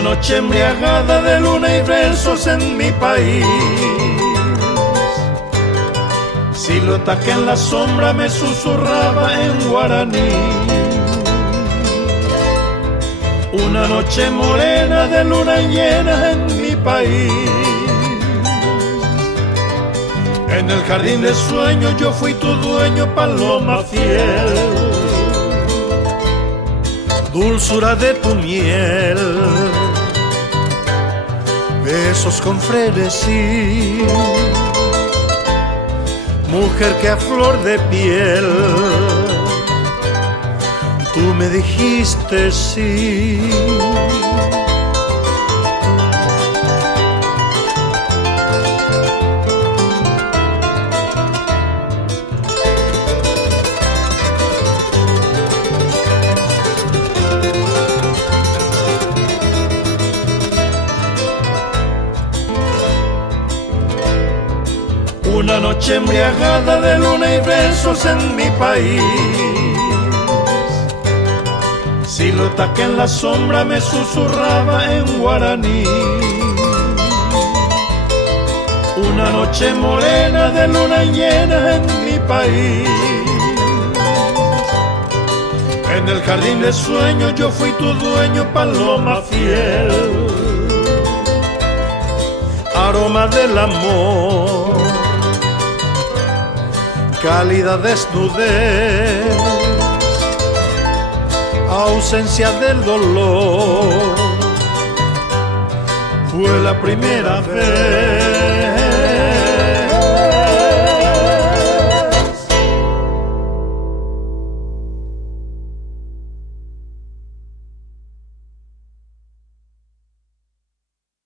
Una noche embriagada de luna y versos en mi país, silueta que en la sombra me susurraba en guaraní. Una noche morena de luna llena en mi país, en el jardín de sueños yo fui tu dueño, paloma fiel. Dulzura de tu miel, besos con frenesí, mujer que a flor de piel, tú me dijiste sí. Una noche embriagada de luna y besos en mi país, silueta que en la sombra me susurraba en guaraní. Una noche morena de luna llena en mi país, en el jardín de sueños yo fui tu dueño, paloma fiel. Aroma del amor, cálida desnudez, ausencia del dolor, fue la primera vez.